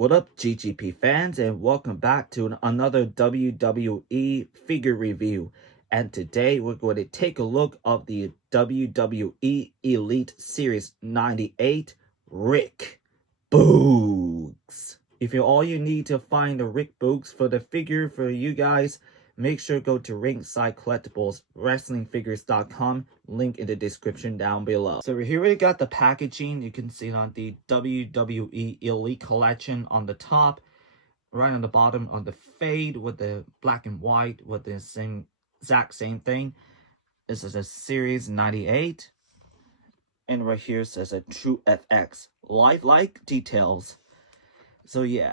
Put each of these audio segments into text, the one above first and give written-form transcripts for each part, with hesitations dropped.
What up, GGP fans, and welcome back to another WWE figure review. And today we're going to take a look at the WWE Elite Series 98 Rick Boogs. If you're all you need to find the Rick Boogs for the figure for you guys, make sure to go to Ringside Collectibles, WrestlingFigures.com, link in the description down below. So here we got the packaging. You can see it on the WWE Elite Collection on the top, right on the bottom on the fade with the black and white with the exact same thing. This is a Series 98. And right here it says a True FX, lifelike details. So yeah,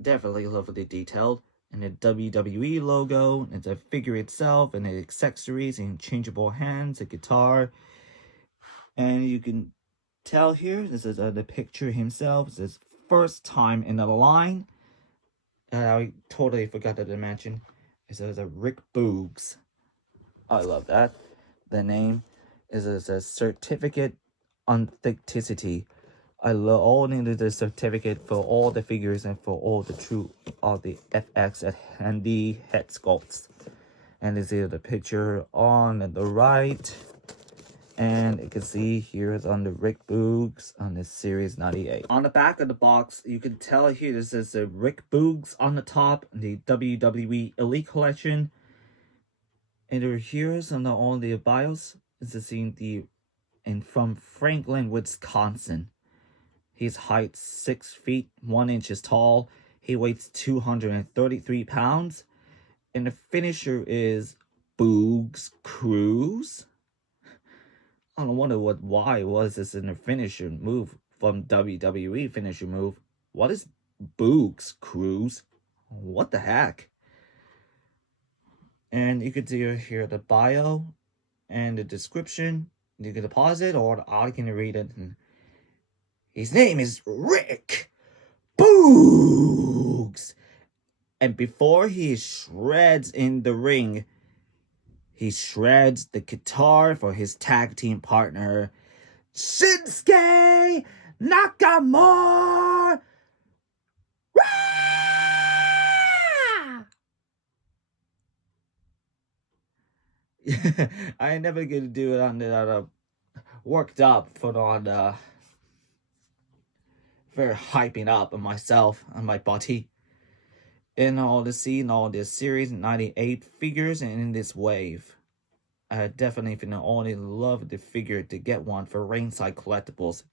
definitely love the detailed. And the WWE logo, and the figure itself, and the accessories, and changeable hands, a guitar. And you can tell here, this is the picture himself. It's his first time in the line. And I totally forgot to mention, it says a Rick Boogs. I love that. The name is a certificate authenticity. I love all the certificate for all the figures and for all the the FX and the head sculpts. And this is the picture on the right. And you can see here is on the Rick Boogs on the Series 98. On the back of the box, you can tell here this is a Rick Boogs on the top, the WWE Elite Collection. And here's on all the bios. This is from Franklin, Wisconsin. His height 6 feet 1 inches tall. He weighs 233 pounds. And the finisher is Boogs Cruise. I don't wonder why was this in the finisher move from WWE finisher move. What is Boogs Cruise? What the heck? And you can see here the bio and the description. You can pause it or I can read it. His name is Rick Boogs. And before he shreds in the ring, he shreds the guitar for his tag team partner, Shinsuke Nakamura. I ain't never gonna do it on the worked up for on the very hyping up on myself and my body in all the Series 98 figures and in this wave. I definitely only love the figure to get one for Ringside Collectibles,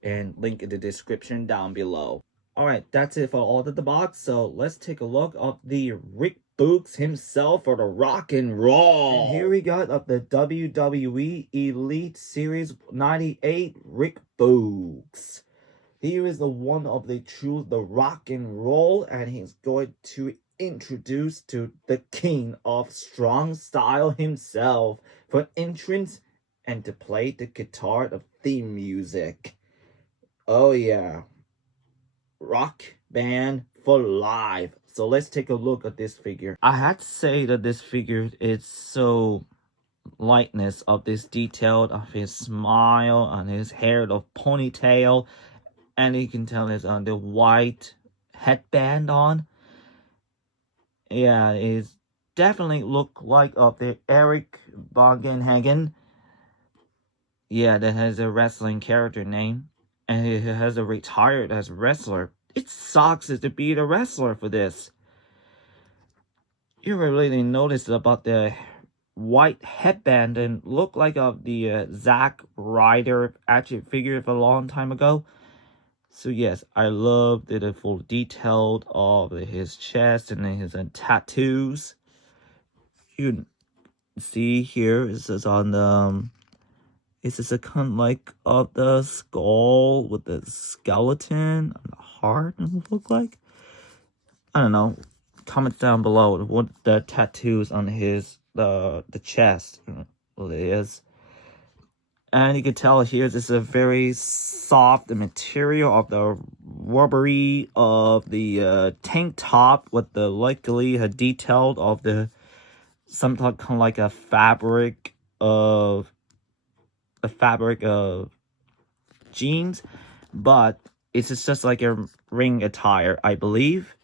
and link in the description down below. Alright, that's it for all of the box. So let's take a look at the Rick Boogs himself for the rock and roll. And here we got of the WWE Elite Series 98 Rick Boogs. Here is the one of the rock and roll, and he's going to introduce to the king of strong style himself for an entrance and to play the guitar of theme music. Oh yeah, rock band for life. So let's take a look at this figure. I had to say that this figure is so lightness of this detail of his smile and his hair, the ponytail. And you can tell it's on the white headband on. Yeah, it definitely look like of the Eric Bogenhagen. Yeah, that has a wrestling character name. And he has a retired as wrestler. It sucks to be the wrestler for this. You really noticed about the white headband and look like of the Zack Ryder action figure of a long time ago. So yes, I love the full detail of his chest and his tattoos. You can see here, it says on the, it's just a kind of like of the skull with the skeleton and the heart, does it look like? I don't know. Comment down below what the tattoos on his, the chest is. And you can tell here this is a very soft material of the rubbery of the tank top with the likely detailed of the something kind of like a fabric of jeans, but It's just like a ring attire, I believe.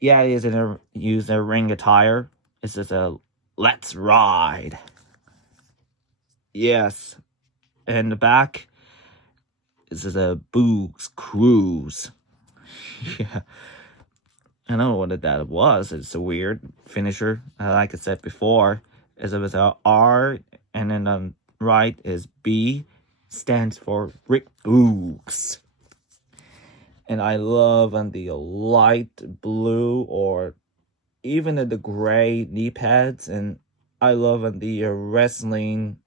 Yeah, it is use a ring attire. It's just a let's ride. Yes. And the back is just a Boogs cruise. Yeah. I don't know what that was. It's a weird finisher. Like I said before, is it was a R, and then right is B, stands for Rick Boogs. And I love the light blue or even the gray knee pads, and I love the wrestling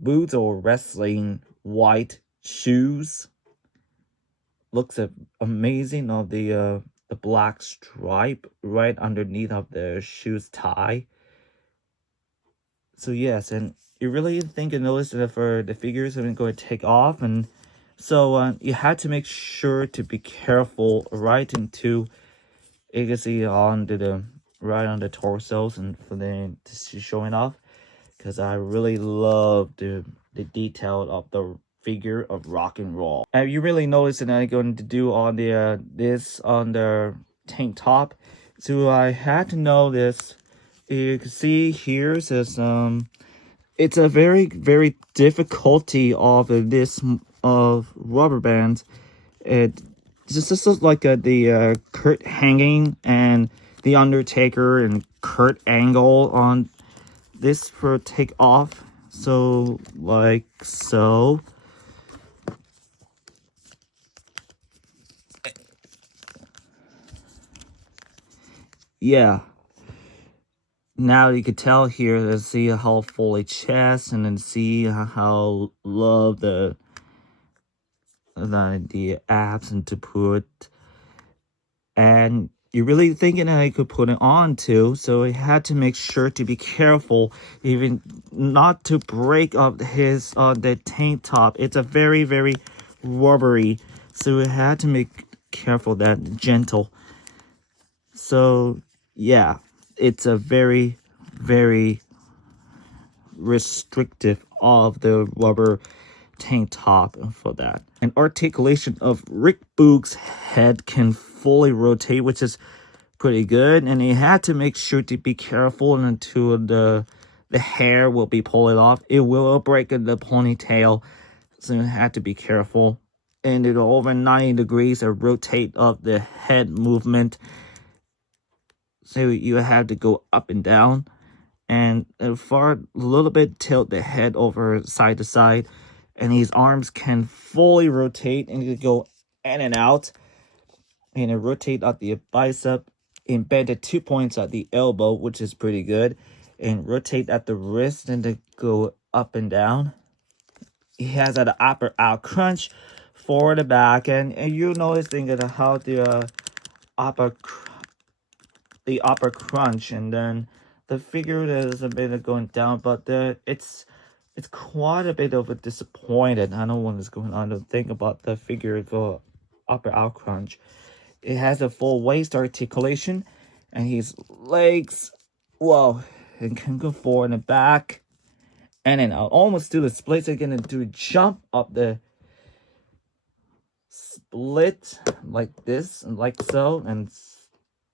boots or wrestling white shoes. Looks amazing on the black stripe right underneath of the shoes tie. So yes, and you really think and notice that for the figures are going to take off, and so you had to make sure to be careful right into you can see on the right on the torsos and for the showing off, because I really love the detail of the figure of rock and roll. And you really notice that I'm going to do on the this on the tank top. So I had to know this. You can see here says it's a very difficulty of this of rubber bands. It just looks like the Kurt hanging and the Undertaker and Kurt Angle on this for take off. So like so. Yeah. Now you could tell here to see how fully chest and then see how love the abs and to put, and you're really thinking that I could put it on too, so I had to make sure to be careful even not to break up his the tank top. It's a very rubbery, so I had to make careful that gentle. So yeah, it's a very restrictive of the rubber tank top for that. An articulation of Rick Boogs' head can fully rotate, which is pretty good, and he had to make sure to be careful until the hair will be pulled off. It will break in the ponytail, so you had to be careful. And it'll over 90 degrees of rotate of the head movement, so you have to go up and down, and far a little bit tilt the head over side to side, and his arms can fully rotate and you go in and out, and it rotate at the bicep, embedded 2 points at the elbow, which is pretty good, and rotate at the wrist and to go up and down. He has an upper out crunch for the back, and you noticing that how the upper crunch, and then the figure is a bit going down, but it's quite a bit of a disappointed. I don't know what is going on to think about the figure for upper out crunch. It has a full waist articulation, and his legs, whoa, and can go forward and back, and then I'll almost do the splits again and do a jump up the split like this and like so, and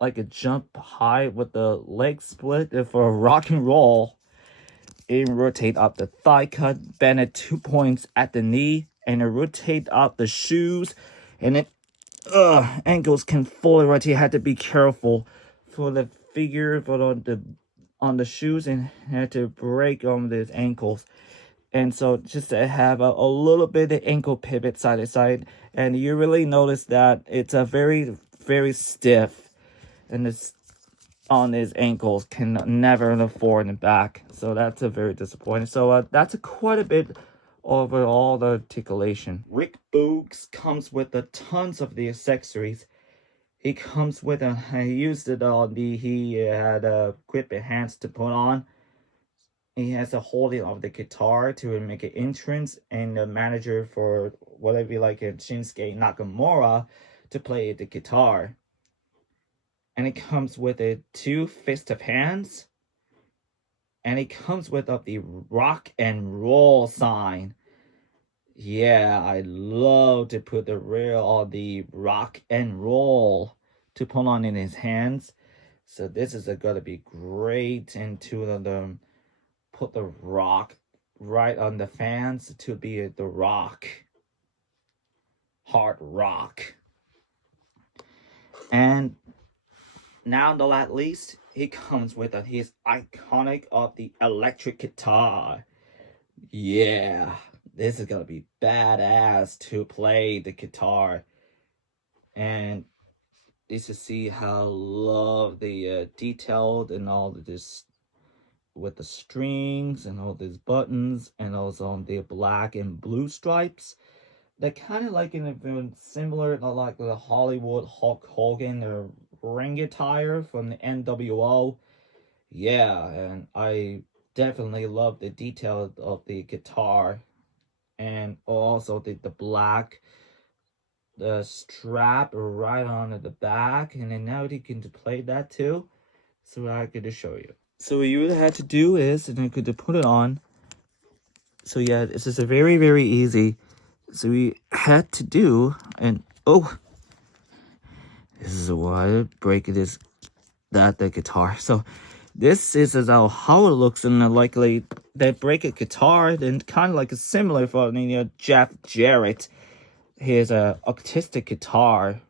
like a jump high with the leg split. And for a rock and roll, it rotate up the thigh cut, bend at 2 points at the knee, and it rotate up the shoes, and it ankles can fully rotate. You had to be careful for the figure for on the shoes, and had to break on these ankles. And so just to have a little bit of ankle pivot side to side, and you really notice that it's a very stiff, and it's on his ankles can never forward and back. So that's a very disappointing. So that's quite a bit overall the articulation. Rick Boogs comes with a tons of the accessories. He comes with he used it on he had grip hands to put on. He has a holding of the guitar to make an entrance, and the manager for whatever you like, Shinsuke Nakamura, to play the guitar. And it comes with a 2 fist of hands, and it comes with the rock and roll sign. Yeah, I love to put the real or the rock and roll to put on in his hands. So this is gonna be great, and to the put the rock right on the fans to be the rock, hard rock. And now, though, at least he comes with his iconic of the electric guitar. Yeah, this is gonna be badass to play the guitar, and is to see how love the detailed and all of this with the strings and all these buttons and also on the black and blue stripes. They're kind of like in a similar to like the Hollywood Hulk Hogan or ring attire from the NWO. Yeah, and I definitely love the detail of the guitar and also the black the strap right on the back, and then now you can play that too. So I could show you. So what you had to do is, and you could put it on. So yeah, this is a very easy. So we had to do, and oh, this is why break this the guitar. So this is how it looks, and likely they break a guitar, then kind of like a similar for Jeff Jarrett. His acoustic guitar,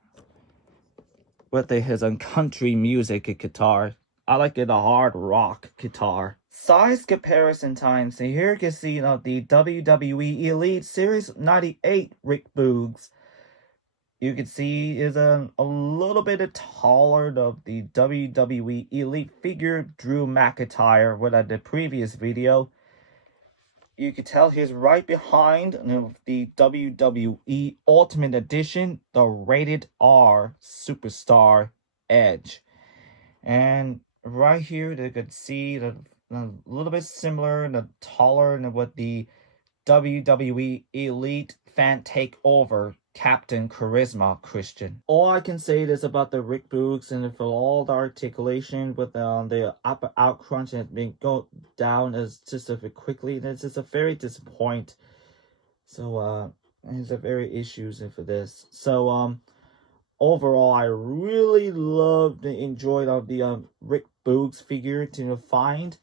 what they has on country music guitar. I like it a hard rock guitar. Size comparison time. So here you can see the WWE Elite Series 98 Rick Boogs. You can see is a little bit taller of the WWE Elite figure Drew McIntyre with the previous video. You can tell he's right behind the WWE Ultimate Edition, the Rated R Superstar Edge. And right here, they could see a little bit similar, the taller than what the WWE Elite Fan Takeover Captain Charisma Christian. All I can say is about the Rick Boogs, and for all the articulation with the upper out crunch and being go down as just a bit quickly, this is a very disappoint. So there's a very issues for this. So overall, I really loved and enjoyed the Rick Boogs figure to find.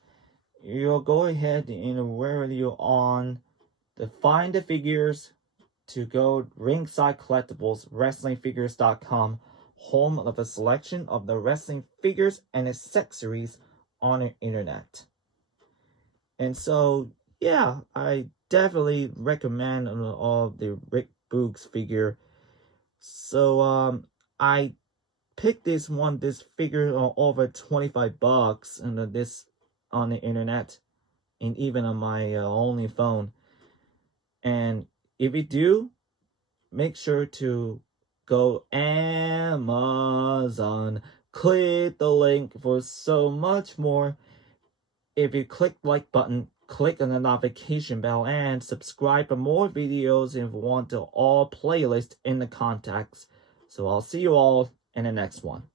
You'll go ahead and where you're on to find the figures to go Ringside Collectibles WrestlingFigures.com, home of a selection of the wrestling figures and accessories on the internet. And so, yeah, I definitely recommend all the Rick Boogs figure. So, I picked this figure over $25 and this on the internet and even on my only phone. And if you do, make sure to go Amazon, click the link for so much more. If you click like button, click on the notification bell and subscribe for more videos if you want to all playlists in the contacts. So I'll see you all in the next one.